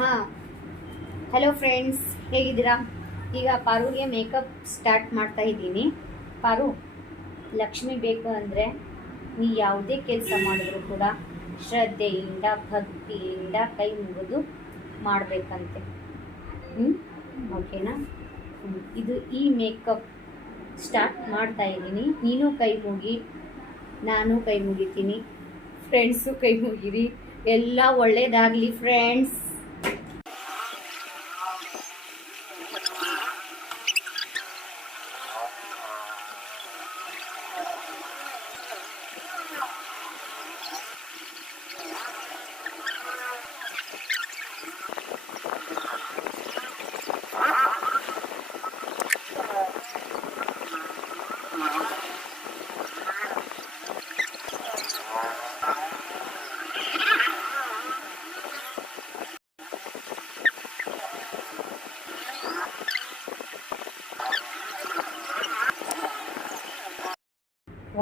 ಹಾಂ, hello friends, ಹೇಗಿದ್ದೀರಾ? ಈಗ ಪಾರುಗೆ ಮೇಕಪ್ ಸ್ಟಾರ್ಟ್ ಮಾಡ್ತಾ ಇದ್ದೀನಿ. ಪಾರು, ಲಕ್ಷ್ಮಿ ಬೇಕು ಅಂದರೆ ನೀ ಯಾವುದೇ ಕೆಲಸ ಮಾಡಿದ್ರು ಕೂಡ ಶ್ರದ್ಧೆಯಿಂದ ಭಕ್ತಿಯಿಂದ ಕೈ ಮುಗಿದು ಮಾಡಬೇಕಂತೆ. ಓಕೆನಾ? ಇದು ಈ ಮೇಕಪ್ ಸ್ಟಾರ್ಟ್ ಮಾಡ್ತಾ ಇದ್ದೀನಿ. ನೀನು ಕೈ ಮುಗಿ, ನಾನು ಕೈ ಮುಗಿತೀನಿ, ಫ್ರೆಂಡ್ಸು ಕೈ ಮುಗಿರಿ, ಎಲ್ಲ ಒಳ್ಳೇದಾಗಲಿ ಫ್ರೆಂಡ್ಸ್.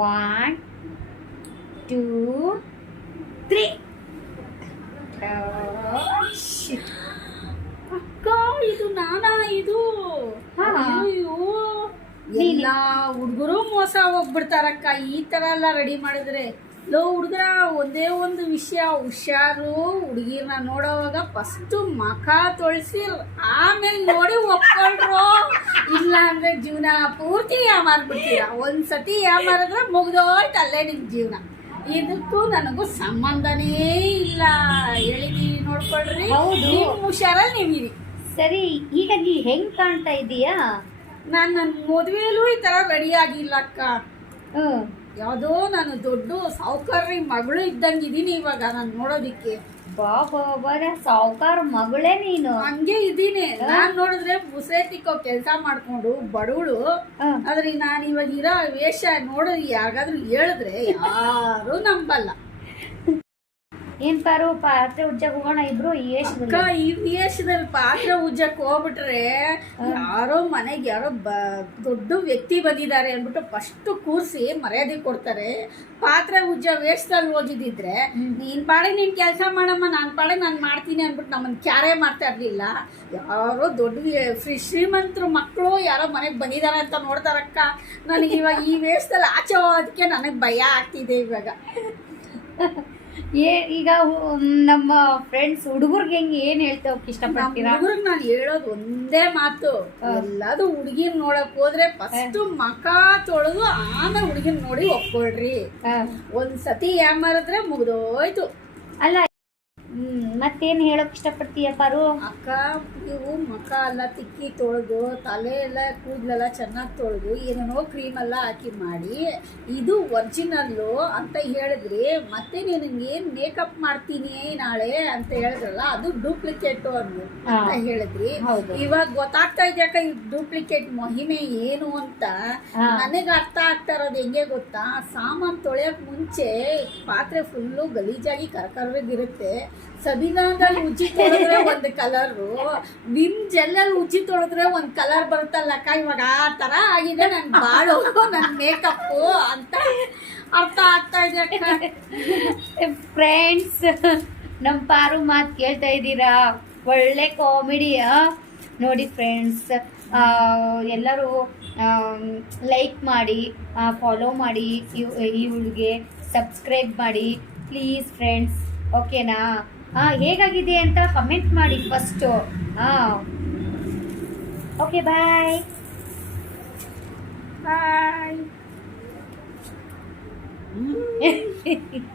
One, two, three. ಅಕ್ಕ, ಇದು ನಾನಾ? ಇದು ಅಯ್ಯೋ, ಎಲ್ಲ ಹುಡುಗರು ಮೋಸ ಹೋಗ್ಬಿಡ್ತಾರಕ್ಕ ಈ ತರ ಎಲ್ಲ ರೆಡಿ ಮಾಡಿದ್ರೆ. ಹುಡುಗರ ಒಂದೇ ಒಂದು ವಿಷಯ ಹುಷಾರು, ಹುಡುಗಿರ್ನ ನೋಡೋವಾಗ ಫಸ್ಟ್ ಮಖ ತೊಳ್ಸಿ ಆಮೇಲೆ ನೋಡಿ ಒಪ್ಕೊಳ್ರು, ಇಲ್ಲ ಅಂದ್ರೆ ಜೀವನ ಪೂರ್ತಿ ಯಾಮಾರ್ಬಿಡ್ತೀರ. ಒಂದ್ಸತಿ ಯಾಮಾರಿದ್ರೆ ಮುಗ್ದೋಯ್ತು ಅಲ್ಲೇ ನಿಮ್ ಜೀವನ. ಇದಕ್ಕೂ ನನಗೂ ಸಂಬಂಧನೇ ಇಲ್ಲ. ಹೇಳಿದೀನಿ ನೋಡ್ಕೊಳ್ರಿ. ನಿಮ್ ಹುಷಾರಲ್ಲಿ ನೀವಿರಿ. ಸರಿ, ಈಗ ನೀ ಹೆಂಗ್ ಕಾಣ್ತಾ ಇದೀಯಾ? ನಾನು ನನ್ನ ಮದುವೆಯಲ್ಲೂ ಈ ತರ ರೆಡಿ ಆಗಿಲ್ಲ ಅಕ್ಕ. ಯಾವುದೋ ನಾನು ದೊಡ್ಡ ಸಾವುಕಾರ್ರಿ ಮಗಳು ಇದ್ದಂಗಿದ್ದೀನಿ ಇವಾಗ ನಾನು ನೋಡೋದಿಕ್ಕೆ. ಬಾಬಾಬರ ಸಾವುಕಾರ ಮಗಳೇ ನೀನು? ಹಂಗೆ ಇದ್ದೀನಿ. ನಾನ್ ನೋಡಿದ್ರೆ ಮುಸ್ರೆ ತಿಕ್ಕೋ ಕೆಲ್ಸ ಮಾಡ್ಕೊಂಡು ಬಡವಳು. ಆದ್ರೆ ನಾನು ಇವಾಗ ಇರೋ ವೇಷ ನೋಡಿ ಯಾರಿಗಾದ್ರೂ ಹೇಳಿದ್ರೆ ಯಾರು ನಂಬಲ್ಲ. ಏನ್ ಪಾರು, ಪಾತ್ರೆ ಉಜ್ಜಕ್ ಹೋಗೋಣ ಇಬ್ರು? ಈ ವೇಷದಲ್ಲಿ ಪಾತ್ರೆ ಉಜ್ಜಕ್ ಹೋಗ್ಬಿಟ್ರೆ ಯಾರೋ ಮನೆಗೆ ಯಾರೋ ದೊಡ್ಡ ವ್ಯಕ್ತಿ ಬಂದಿದ್ದಾರೆ ಅಂದ್ಬಿಟ್ಟು ಫಸ್ಟ್ ಕೂರ್ಸಿ ಮರ್ಯಾದೆ ಕೊಡ್ತಾರೆ. ಪಾತ್ರೆ ಉಜ್ಜ ವೇಷದಲ್ಲಿ ಹೋಗಿದ್ದಿದ್ರೆ ನೀನ್ ಪಾಡೆ ನೀನ್ ಕೆಲಸ ಮಾಡಮ್ಮ, ನಾನ್ ಪಾಡೆ ನಾನ್ ಮಾಡ್ತೀನಿ ಅಂದ್ಬಿಟ್ಟು ನಮ್ಮನ್ನ ಕ್ಯಾರೇ ಮಾಡ್ತಾ ಇರ್ಲಿಲ್ಲ. ಯಾರೋ ದೊಡ್ಡ ಶ್ರೀಮಂತರು ಮಕ್ಕಳು ಯಾರೋ ಮನೆಗೆ ಬಂದಿದ್ದಾರೆ ಅಂತ ನೋಡ್ತಾರಕ್ಕ. ನನಗೆ ಇವಾಗ ಈ ವೇಷದಲ್ಲಿ ಆಚೆ ಹೋಗೋದಕ್ಕೆ ನನಗೆ ಭಯ ಆಗ್ತಿದೆ ಇವಾಗ. ಈಗ ನಮ್ಮ ಫ್ರೆಂಡ್ಸ್ ಹುಡುಗರ್ಗೆ ಹೆಂಗೆ ಏನ್ ಹೇಳ್ತಾ ಇಷ್ಟಪಡ್ತೀರಾ? ಹುಡುಗರ್ಗೆ ನಾನು ಹೇಳೋದು ಒಂದೇ ಮಾತು, ಎಲ್ಲಾದ್ರು ಹುಡುಗಿನ ನೋಡಕ್ ಹೋದ್ರೆ ಫಸ್ಟ್ ಮಖ ತೊಳೆದು ಆಮೇಲೆ ಹುಡುಗಿನ ನೋಡಿ ಒಪ್ಕೊಳ್ರಿ. ಒಂದ್ಸತಿ ಯಾಮಾರಿದ್ರೆ ಮುಗ್ದೋಯ್ತು. ಅಲ್ಲ, ಮತ್ತೇನ್ ಹೇಳಕ್ ಇಷ್ಟಪಡ್ತೀಯ ಪಾರು? ಅಕ್ಕ, ನೀವು ಮಖ ಎಲ್ಲ ತಿಕ್ಕಿ ತೊಳೆದು ತಲೆ ಎಲ್ಲ ಕೂದಲೆಲ್ಲ ಚೆನ್ನಾಗಿ ತೊಳೆದು ಏನೇನೋ ಕ್ರೀಮ್ ಎಲ್ಲ ಹಾಕಿ ಮಾಡಿ ಇದು ಒರಿಜಿನಲ್ಲು ಅಂತ ಹೇಳಿದ್ರಿ. ಮತ್ತೆ ನೀವು ಏನ್ ಮೇಕಪ್ ಮಾಡ್ತೀನಿ ನಾಳೆ ಅಂತ ಹೇಳಿದ್ರಲ್ಲ ಅದು ಡೂಪ್ಲಿಕೇಟ್ ಅಂತ ಹೇಳಿದ್ರಿ. ಇವಾಗ ಗೊತ್ತಾಗ್ತಾ ಇದೆಯಕ್ಕ ಈ ಡೂಪ್ಲಿಕೇಟ್ ಮಹಿಮೆ ಏನು ಅಂತ. ನನಗೆ ಅರ್ಥ ಆಗ್ತಾ ಇರೋದು ಹೆಂಗೆ ಗೊತ್ತಾ? ಸಾಮಾನು ತೊಳೆಯಕ್ ಮುಂಚೆ ಪಾತ್ರೆ ಫುಲ್ಲು ಗಲೀಜಾಗಿ ಕರ್ಕರ್ವಾಗಿರುತ್ತೆ. ಸಬಿನಾದಲ್ಲಿ ಉಜ್ಜಿ ತೊಳೆದ್ರೆ ಒಂದು ಕಲರು, ವಿಮ್ ಜೆಲ್ಲಲ್ಲಿ ಉಜ್ಜಿ ತೊಳೆದ್ರೆ ಒಂದ್ ಕಲರ್ ಬರುತ್ತಲ್ಲಕ್ಕ. ಇವಾಗ ಆ ತರ ಆಗಿದೆ ನನ್ ಬಾಳು, ನನ್ ಮೇಕಪ್ ಅಂತ ಅರ್ಥ ಆಗ್ತಾ ಇದೆ ಅಕ್ಕ. ಫ್ರೆಂಡ್ಸ್, ನಮ್ ಪಾರು ಮಾತು ಕೇಳ್ತಾ ಇದ್ದೀರಾ? ಒಳ್ಳೆ ಕಾಮಿಡಿ ನೋಡಿ ಫ್ರೆಂಡ್ಸ್. ಎಲ್ಲರೂ ಲೈಕ್ ಮಾಡಿ, ಫಾಲೋ ಮಾಡಿ, ಇವಳಿಗೆ ಸಬ್ಸ್ಕ್ರೈಬ್ ಮಾಡಿ ಪ್ಲೀಸ್ ಫ್ರೆಂಡ್ಸ್. ಓಕೆನಾ? ಹೇಗಾಗಿದೆ ಅಂತ ಕಮೆಂಟ್ ಮಾಡಿ ಫಸ್ಟು. ಓಕೆ, ಬಾಯ್ ಬಾಯ್.